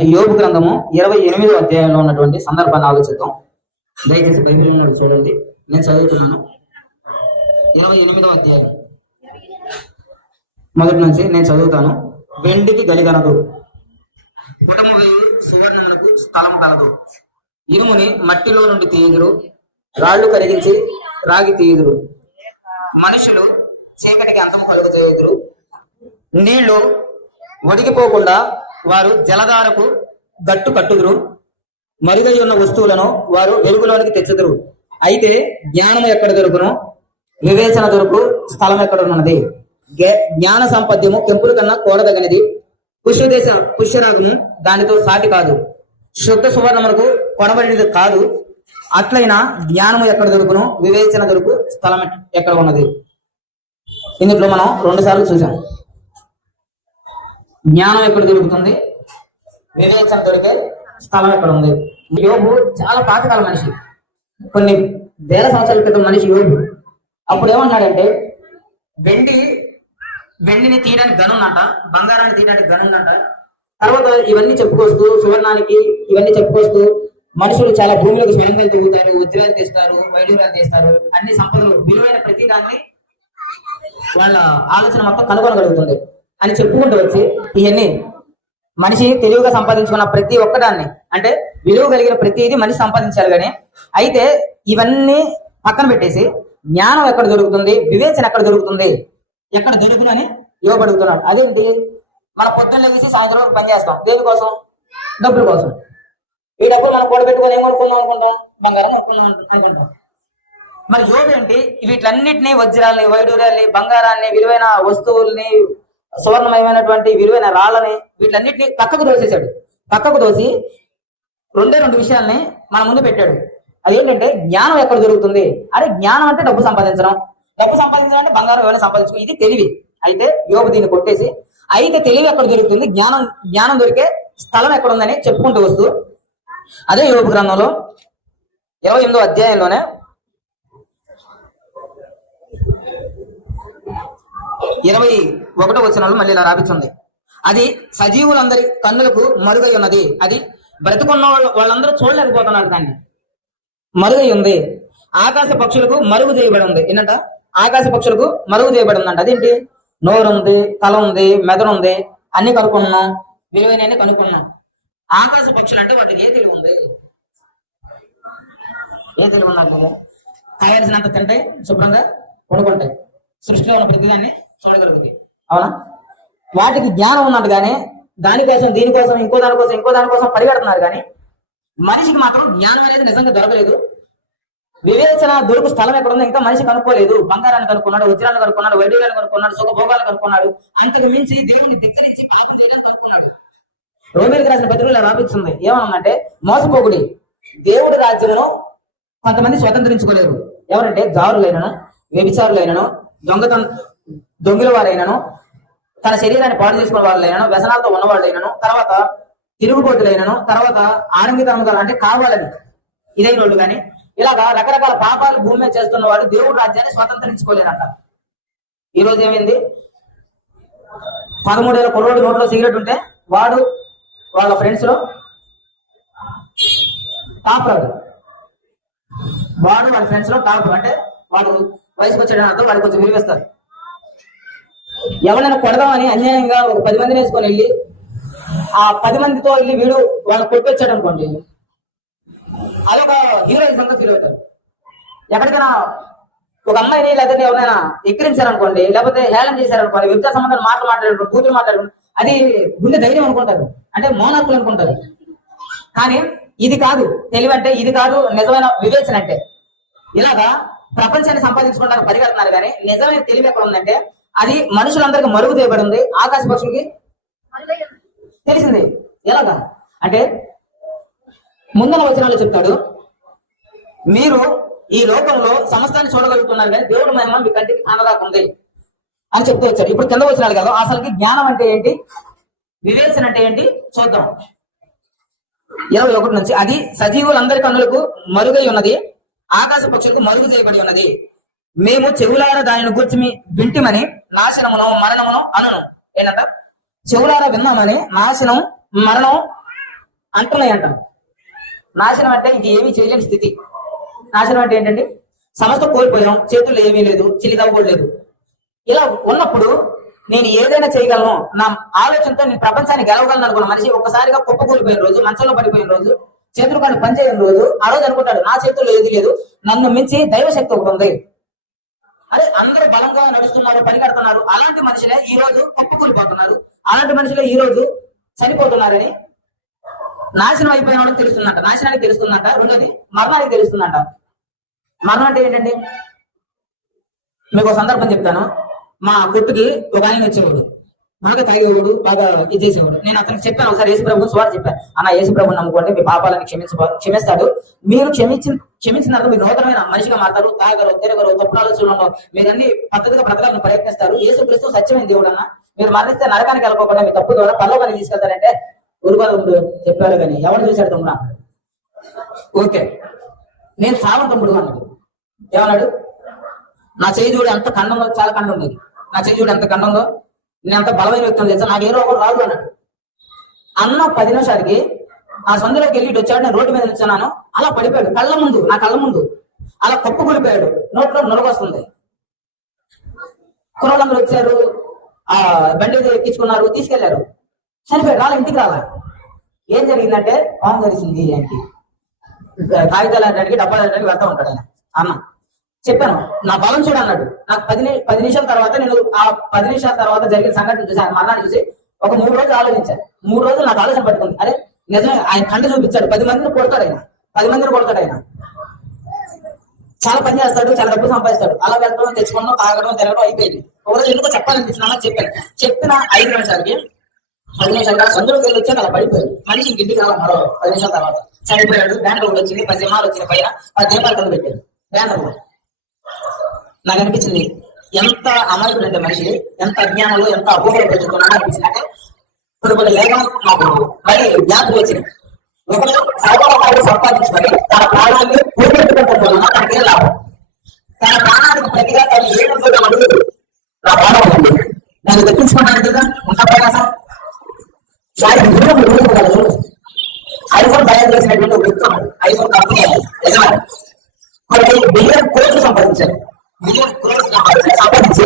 యోబు గ్రంథము 28వ అధ్యాయంలో ఉన్నటువంటి సందర్భాన్ని ఆలోచిద్దాం. దయచేసి బైబిల్ చూడండి, నేను చదువుతున్నాను. 28వ అధ్యాయం మొదటి నుంచి నేను చదువుతాను. వెండికి గలిగనదు, కుటుంబ సువర్ణమునకు స్థలము కలదు. ఇనుముని మట్టిలో నుండి తీయుదురు, రాళ్లు కరిగించి రాగి తీయుదురు. మనుషులు చీకటికి అంతము కలుగజేయుదురు. నీళ్లు ఒడిగిపోకుండా వారు జలధారకు గట్టు కట్టుదురు. మరుగై ఉన్న వస్తువులను వారు వెలుగులోనికి తెచ్చుదురు. అయితే జ్ఞానము ఎక్కడ దొరుకును? వివేచన దొరుకు స్థలం ఎక్కడ ఉన్నది? జ్ఞాన సంపద్యము కెంపుల కన్నా కూడదగినది. పుష్యరాగము దానితో సాటి కాదు. శుద్ధ సువర్ణములకు కొనబడినది కాదు. అట్లయినా జ్ఞానము ఎక్కడ దొరుకును? వివేచన దొరుకు స్థలం ఎక్కడ ఉన్నది? ఇందులో మనం 2 సార్లు చూసాం. జ్ఞానం ఎక్కడ దొరుకుతుంది, వివేచన దొరికే స్థలం ఎక్కడ ఉంది. యోబు చాలా పాతకాల మనిషి, కొన్ని వేల సంవత్సరాల క్రితం మనిషి యోబు. అప్పుడు ఏమన్నాడంటే, వెండిని తీయడానికి గనుందంట, బంగారాన్ని తీయడానికి గనుందంట. తర్వాత ఇవన్నీ చెప్పుకొస్తూ, సువర్ణానికి ఇవన్నీ చెప్పుకొస్తూ, మనుషులు చాలా భూములకు స్వయంగా తూగుతారు, వజ్రాలు తీస్తారు, వైడూరాలు తీస్తారు, అన్ని సంపదలు విలువైన ప్రతి దాన్ని వాళ్ళ ఆలోచన మొత్తం కనుగొనగలుగుతుంది అని చెప్పుకుంటూ వచ్చి, ఇవన్నీ మనిషి తెలివిగా సంపాదించుకున్న ప్రతి ఒక్కదాన్ని, అంటే విలువ కలిగిన ప్రతిదీ మనిషి సంపాదించాలి. కానీ అయితే ఇవన్నీ పక్కన పెట్టేసి జ్ఞానం ఎక్కడ దొరుకుతుంది, వివేచన ఎక్కడ దొరుకుతుంది, ఎక్కడ దొరుకునని ఇవ్వబడుతున్నాడు. అదేంటి? మన పొద్దున్న లేచి సాయంత్రం వరకు పనిచేస్తాం. దేనికోసం? డబ్బుల కోసం. ఈ డబ్బులు మనం కూడబెట్టుకొని ఏమనుకుందాం అనుకుంటాం? బంగారం అనుకుందాం అనుకుంటాం. మరి యోబు ఏంటి? వీటన్నిటిని, వజ్రాల్ని, వైడూర్యాల్ని, బంగారాన్ని, విలువైన వస్తువుల్ని, సువర్ణమయమైనటువంటి విలువైన రాళ్ళని, వీటన్నిటిని పక్కకు దోసేశాడు. పక్కకు దోసి 2 విషయాల్ని మన ముందు పెట్టాడు. అదేంటంటే జ్ఞానం ఎక్కడ దొరుకుతుంది. అరే జ్ఞానం అంటే డబ్బు సంపాదించడం, డబ్బు సంపాదించడం అంటే బంగారం ఏమైనా సంపాదించుకో, ఇది తెలివి. అయితే యోబు దీన్ని కొట్టేసి, అయితే తెలివి ఎక్కడ దొరుకుతుంది, జ్ఞానం దొరికే స్థలం ఎక్కడ ఉందని చెప్పుకుంటూ వస్తూ, అదే యోబు గ్రంథంలో 28వ అధ్యాయంలోనే 21వ వచనంలో మళ్ళీ ఇలా రాపించింది. అది సజీవులందరి కన్నులకు మరుగై ఉన్నది. అది బ్రతుకున్న వాళ్ళందరూ చూడలేకపోతున్నారు. దాన్ని మరుగై ఉంది. ఆకాశ పక్షులకు మరుగు చేయబడి ఉంది. ఏంటంట? ఆకాశ పక్షులకు మరుగు చేయబడి ఉందంట. అదేంటి? నోరు ఉంది, తల ఉంది, మెదడు ఉంది, అన్ని కనుక్కున్నాం, విలువైన కనుక్కున్నాం. ఆకాశ పక్షులు అంటే వాటికి ఏ తెలివి ఉంది? ఏ తెలివి ఉందంటే కాయాల్సినంత తింటాయి, శుభ్రంగా కొనుక్కుంటాయి, సృష్టిలో ఉన్న ప్రతిదాన్ని చూడగలుగుతాయి. అవునా? వాటికి జ్ఞానం ఉన్నట్టు కానీ దానికోసం, దీనికోసం, ఇంకో దానికోసం పరిగెడుతున్నారు. కానీ మనిషికి మాత్రం జ్ఞానం అనేది నిజంగా దొరకలేదు. వివేచన దొరుకు స్థలం ఎక్కడ ఉందో ఇంకా మనిషి కనుక్కోలేదు. బంగారాన్ని కనుక్కున్నాడు, వజ్రాన్ని కనుక్కున్నాడు, వైడూర్యాన్ని కనుక్కున్నాడు, సుఖభోగాలు కనుక్కున్నాడు. అంతకు మించి దేవుని ధిక్కరించి పాపం చేయడానికి కనుక్కున్నాడు. రోమేలకు రాసిన పత్రికలో రాపిస్తుంది. ఏమన్నంటే, మోసపోకుడి, దేవుడి రాజ్యమును కొంతమంది స్వతంత్రించుకోలేరు. ఎవరంటే జారులైనను, వ్యభిచారులైనను, దొంగల వారైనను, తన శరీరాన్ని పాడు చేసుకున్న వాళ్ళైనను, వ్యసనాలతో ఉన్నవాళ్ళైనను, తర్వాత తిరుగుబోతులైనను, తర్వాత ఆడంగితనం అంటే కావాలని ఇదైన వాళ్ళు. కానీ ఇలాగా రకరకాల పాపాలు భూమి మీద చేస్తున్న వాళ్ళు దేవుడి రాజ్యాన్ని స్వతంత్రించుకోలేరంట. ఈ రోజు ఏమైంది? 13 ఏళ్ళ కుర్రోడు నోట్లో సిగరెట్ ఉంటే వాడు వాళ్ళ ఫ్రెండ్స్ లో టాప్ రాడు. వాడు వాళ్ళ ఫ్రెండ్స్ లో టాప్, అంటే వాడు వయసుకు వచ్చాడంతో వాడు కొంచెం విలువిస్తారు. ఎవరైనా కొడదామని అన్యాయంగా ఒక 10 మందిని వేసుకొని వెళ్ళి ఆ 10 మందితో వెళ్ళి వీడు వాళ్ళని కొట్టొచ్చాడు అనుకోండి, అదొక హీరోయిజంగా ఫీల్ అవుతారు. ఎక్కడికైనా ఒక అమ్మాయిని లేకపోతే ఎవరైనా ఎక్కిరించారనుకోండి, లేకపోతే హేళన చేశారనుకోండి, వ్యక్తి సంబంధాలు మాట్లాడారు, కూతురు మాట్లాడారు, అది గుండె ధైర్యం అనుకుంటారు, అంటే మోనార్కులు అనుకుంటారు. కానీ ఇది కాదు తెలివి అంటే, ఇది కాదు నిజమైన వివేచన అంటే. ఇలాగా ప్రపంచాన్ని సంపాదించుకోవడానికి పరిగెడుతున్నారు. కానీ నిజమైన తెలివి ఎక్కడ ఉందంటే, అది మనుషులందరికీ మరుగు చేయబడి ఉంది. ఆకాశ పక్షులకి తెలిసింది. ఎలాగా అంటే ముందున వచనాలు చెప్తాడు, మీరు ఈ లోకంలో సమస్తాన్ని చూడగలుగుతున్నారు కానీ దేవుడి మహిమ మీ కంటికి కానరాకుంది అని చెప్తూ వచ్చాడు. ఇప్పుడు కింద వచనాలు కదా, అసలుకి జ్ఞానం అంటే ఏంటి, వివేచన అంటే ఏంటి చూద్దాం. 21 నుంచి, అది సజీవులందరి కన్నులకు మరుగై ఉన్నది, ఆకాశ పక్షులకు మరుగు చేయబడి ఉన్నది. మేము చెవులార దానిని గురించి వింటిమని నాశనమును మరణమును అనను. ఏంటంట? చెవులార విన్నామని నాశనం, మరణం అంటున్నాయి అంటాం. నాశనం అంటే ఇంక ఏమీ చేయలేని స్థితి. నాశనం అంటే ఏంటండి? సమస్త కోల్పోయాం, చేతుల్లో ఏమీ లేదు, చిల్లిదవ్వలేదు. ఇలా ఉన్నప్పుడు నేను ఏదైనా చేయగలను, నా ఆలోచనతో నేను ప్రపంచాన్ని గెలవగలను అనుకున్న మనిషి ఒక్కసారిగా కుప్పకూలిపోయిన రోజు, మంచంలో పడిపోయిన రోజు, చేతులు కానీ పనిచేయని రోజు, ఆ రోజు అనుకుంటాడు నా చేతుల్లో ఏది లేదు, నన్ను మించి దైవశక్తి ఒకటి ఉంది. అదే అందరూ బలంగా నడుస్తున్నారు, పని కడుతున్నారు, అలాంటి మనుషులే ఈ రోజు కుప్పకూలిపోతున్నారు, అలాంటి మనుషులే ఈ రోజు చనిపోతున్నారని నాశనం అయిపోయిన వాళ్ళకి తెలుస్తుందంట. నాశనానికి తెలుస్తుందంట. రెండోది మరణానికి తెలుస్తుందంట. మరణం అంటే ఏంటండి? మీకు ఒక సందర్భం చెప్తాను. మా కొట్టుకి ఒక ఆయన వచ్చేవాడు, బాగా తాగేవాడు, బాగా ఇది చేసేవాడు. నేను అతనికి చెప్పాను ఒకసారి, యేసుప్రభుని సువార్త చెప్పాను. అన్న యేసుప్రభుని నమ్ముకోండి, మీ పాపాలను క్షమిస్తాడు. మీరు క్షమించిన తర్వాత మీరు నూతనమైన మనిషిగా మారుతారు. తాగరు, తిరగరు, తప్పుడు ఆలోచనలు, మీరన్ని పద్ధతిగా బ్రతకాలని ప్రయత్నిస్తారు. యేసుక్రీస్తు సత్యమైన దేవుడు అన్న. మీరు మరణిస్తే నరకానికి వెళ్ళకోకుండా మీ తప్పు ద్వారా పరలోకానికి తీసుకెళ్తారంటే గురుగారు చెప్పాడు. కానీ ఎవరు చూశాడు తమ్ముడా? ఓకే, నేను సావం తమ్ముడు అన్నాడు. ఏమన్నాడు? నా చేయి చూడు ఎంత ఖండంలో, చాలా ఖండం ఉండేది. నా చేయి చూడు ఎంత ఖండంలో, నేను అంత బలమైన వ్యక్తులు తెలుసా, నాకు ఏ రోగం రాదు అన్నాడు. అన్న 10 నిమిషాలకి ఆ సందులోకి వెళ్ళి వచ్చాడు. నేను రోడ్డు మీద నిల్చున్నాను, అలా పడిపోయాడు నా కళ్ళ ముందు అలా కప్పు కూలిపోయాడు. నోట్లో నొరగొస్తుంది. కుర్రోళ్ళందరూ వచ్చారు, ఆ బండి ఎక్కించుకున్నారు, తీసుకెళ్లారు. చనిపోయాడు. ఇంటికి రాలా. ఏం జరిగిందంటే పాము కలిసింది ఆయనకి. కాగితాలు ఆడడానికి, డబ్బాలు ఆడడానికి వెళ్తా ఉంటాడు ఆయన. అన్న చెప్పాను, నా బలం చూడు అన్నాడు. నాకు 10 నిమిషాల తర్వాత, నేను ఆ 10 నిమిషాల తర్వాత జరిగిన సంఘటన చూసి, ఆయన మరణాన్ని చూసి ఒక 3 రోజులు ఆలోచించాను. 3 రోజులు నాకు ఆలోచన పట్టుకుంది. అరే నిజమే, ఆయన కంట చూపించాడు. 10 మందిని కొడతాడు ఆయన. చాలా పని చేస్తాడు, చాలా డబ్బులు సంపాదిస్తాడు. అలా వెళ్ళడం, తెచ్చుకోవడం, తాగడం, తిరగడం అయిపోయింది. ఒకరోజు ఎందుకో చెప్పాలనిపించిన చెప్పిన 5 నిమిషాలకి 10 నిమిషాలు సందులోకి వెళ్ళి వచ్చాను. అలా పడిపోయాడు. మనిషి ఇంటికి రావాలి. మరో 10 నిమిషాల తర్వాత చనిపోయాడు. బ్యానర్ కూడా వచ్చింది, 10 సింహాలు వచ్చినాయి, పైన 10 దీపాలు కింద పెట్టాడు బ్యానర్ కూడా. నాకు అనిపించింది ఎంత అమాయకుడు అంటే మనిషి, ఎంత అజ్ఞానంలో, ఎంత అపోహలో పెట్టుకున్నా అనిపించింది. అంటే కొన్ని లేఖనం నాకు మళ్ళీ జ్ఞాపకం వచ్చింది. ఒకరు సర్వోపకాలు సంపాదించుకొని తన ప్రాణాన్ని పోగొట్టుకుంటున్న తనకే లాభం. తన ప్రాణానికి ప్రతిగా తను ఏమవుతాడు? నా ప్రాణం ఉంది, దాన్ని దక్కించుకోవడానికి ఉన్న ప్రకాశం ఐఫోన్ తయారు చేసినటువంటి వ్యక్తి, ఐఫోన్ కంపెనీ యజమాని కొన్ని బిలియన్ కోట్లు సంపాదించారు. సంపాదించి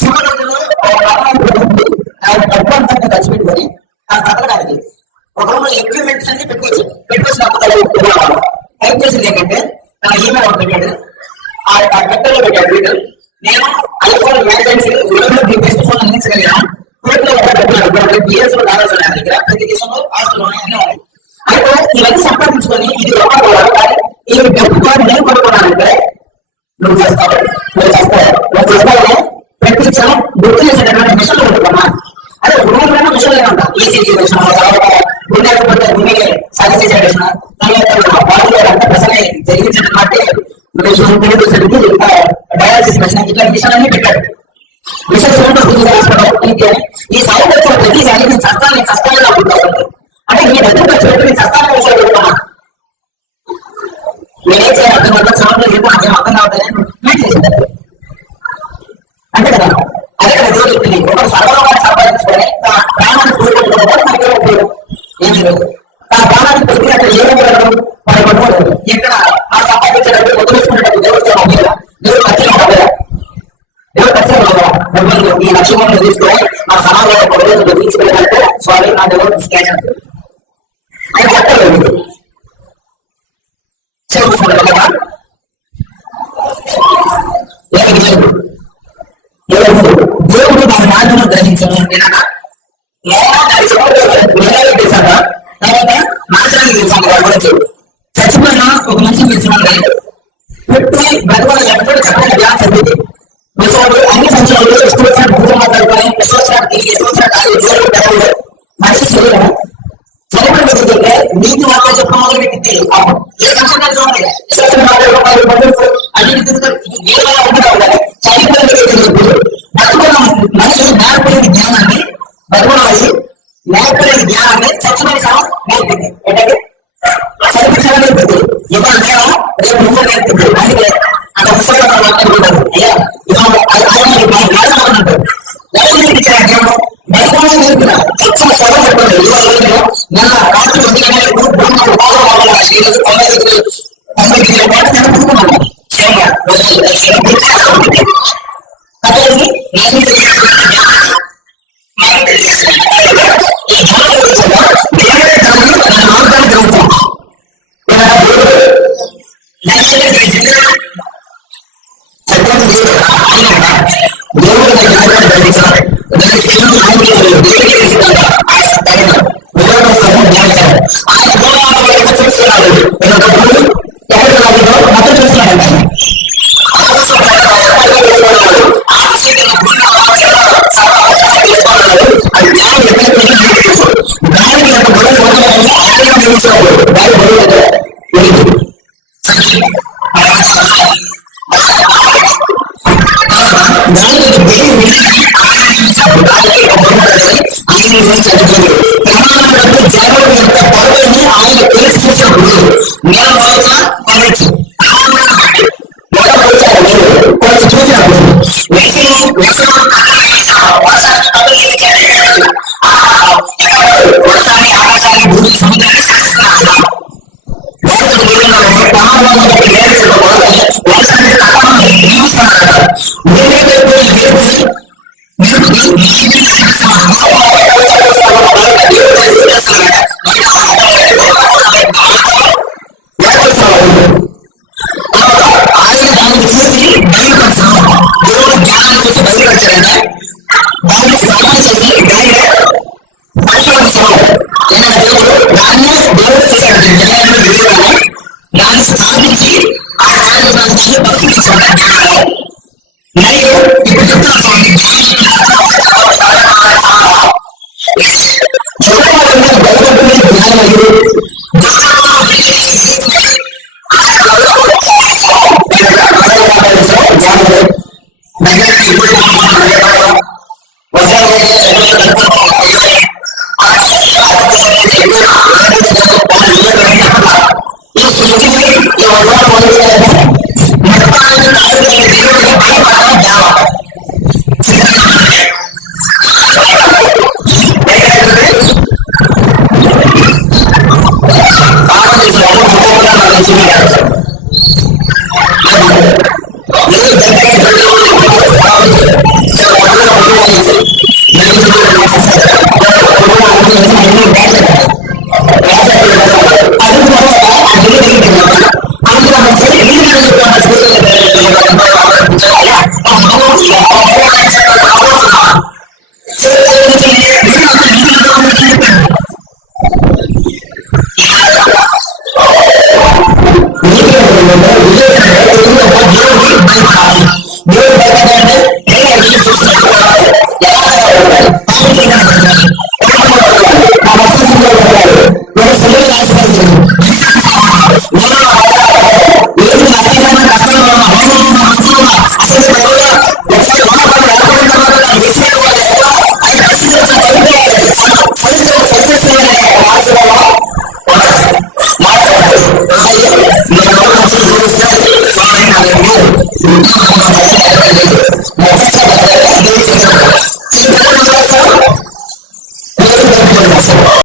చివరి రోజుల్లో ఆయన డబ్బు అంతా ఖర్చు పెట్టుకొని ఆయన బతకడానికి ఒక రోజు ఎక్విప్మెంట్స్ అన్ని పెట్టుకొచ్చిన టైప్ చేసింది ఏంటంటే తన ఈమెయిల్ ఒకటి పెట్టాడు. ఆ పెట్టలో పెట్టాడు వీడు, నేను ఐఫోన్ బెస్ట్ ఫోన్ అందించగలిగిన కోట్లో డబ్బులు బిఎస్ లో కావాల్సిన దగ్గర ప్రతి దేశంలో ఆస్తులు ఉన్నాయి. అయితే ఇవన్నీ సంపాదించుకొని ఇది కానీ ఈ డబ్బు నేను కొనుక్కున్నానంటే నువ్వు చేస్తావు ప్రతి క్షణం గుర్తు చేసేటటువంటి మిషన్లు ఉంటున్నా. అదే భూమిలో మిషన్లు ఏమంటా, ఈసీజీ మిషన్, గుండె భూమిని సాధి చేసే మిషన్, బాడీలో అంతా ప్రసన్న జరిగించడానికి డయాలసిస్ మిషన్, ఇట్లా మిషన్ అన్ని పెట్టాడు. మిషన్ ఈ సాయం వచ్చిన ప్రతిసారి నేను కష్టాన్ని నాకు గుర్తొస్తుంది. అంటే మీ దగ్గర వచ్చినట్టు నేను కష్టాన్ని విషయాలు పెడుతున్నా. నేనేం చేయాలి అర్థం కాదు, చదువులో ఏమో అర్థం కావద్దని ట్వీట్ చేసింది. అంతే కదా. అదే కదా దేవుడు చెప్పింది, ఒకరు సర్వలోకాన్ని సంపాదించుకొని తన ప్రాణాన్ని కోరుకుంటున్నారు. మనకే ఉపయోగం ఏమి లేదు. తన ప్రాణాన్ని పొందినట్టు ఏమవుతాడు? మనం పట్టుకోలేదు. ఇక్కడ ఆ సంపాదించేటప్పుడు వదిలేసుకునేటప్పుడు దేవుడు చాలా దేవుడు ఖచ్చితంగా ఉండదు. దేవుడు ఖచ్చితంగా ఉండదు. ఈ లక్ష్యం తీసుకొని మా సమాజంలో పొందేందుకు తీసుకెళ్ళాలంటే సారీ నా దేవుడు తీసుకెళ్ళి ఆయన చెప్పలేదు. దేవుడు దాని మార్గంలో గ్రహించను నాశనానికి తెలిసాను. చచ్చిపోయిన ఒక మనిషిని తెలిసిన పెట్టి బతుకులు ఎప్పుడు చెప్పిన ధ్యానం చెప్పింది. అన్ని సంవత్సరాలు ఇష్టం వచ్చినట్టు భూతం మాట్లాడుకొని ఇష్టం వచ్చినట్టు ఇష్టం వచ్చినట్టు మనిషి శరీరం చనిపోతే నీతి వార్త చెప్పడం మొదలు పెట్టింది. ఏ కష్టం చూడండి, అన్ని తిరుగుతారు. బతుకున్న మనిషి నేర్పలేని జ్ఞానాన్ని, బతుకున్న మనిషి నేర్పలేని జ్ఞానాన్ని చచ్చిపోయిన సమ నేర్పింది. ఏంటంటే చనిపించడం నేర్పింది. ఇవాళ నేరం రేపు నువ్వు నేర్పింది. అందుకే అంత ముసలి మాట్లాడుకుంటారు. అయ్యా నేర్చుకుంటారు. నేర్పించిన జ్ఞానం బతుకున్న నేర్పిన చచ్చిన సభ చెప్పండి. ఇవాళ నెల రాత్రి 1 గంటలకు నేను తెలియజేసుకున్నాను. మనకు తెలియజేసుకున్నాను. ఈ ధనం గురించి దేవుడే ధనము మన మార్గాన్ని జరుగుతాం. దేవుడు మొత్తం చూస్తున్నాడు. దానికి ఒక బరువు ఆయన నియమించినప్పుడు దాని బరువు దానికి ఒక బరువు ఆయన నియమించినప్పుడు దానికి ఒక బరువు ఆయన నియమించినప్పుడు ప్రమాణం బట్టి జనం యొక్క బరువులను ఆయన తెలిసి చూసినప్పుడు నేను బహుశా భరించు ప్రమాణాన్ని బట్టి కొంచెం చూసినప్పుడు వేసినప్పుడు వర్షాన్ని ఆకాశాన్ని భూమి సముద్రాన్ని శాసిస్తున్నాడు. వర్షానికి తక్కువ నియమిస్తున్నాడు. ఆయన దాన్ని చూసి బయలుపరచడం దేవుడు జ్ఞానాన్ని చూసి బయలుపరిచాడంటే దాన్ని స్థాపన చేసి దాన్ని దేవుడు దాన్నే దేవుడు చేశాడు. దాన్ని స్థాపించి ఆ దాన్ని బయలుపరిచాడు జ్ఞానాన్ని. మరియు ఇప్పుడు చెప్తున్నాను చూడండి, ఈ సృష్టిని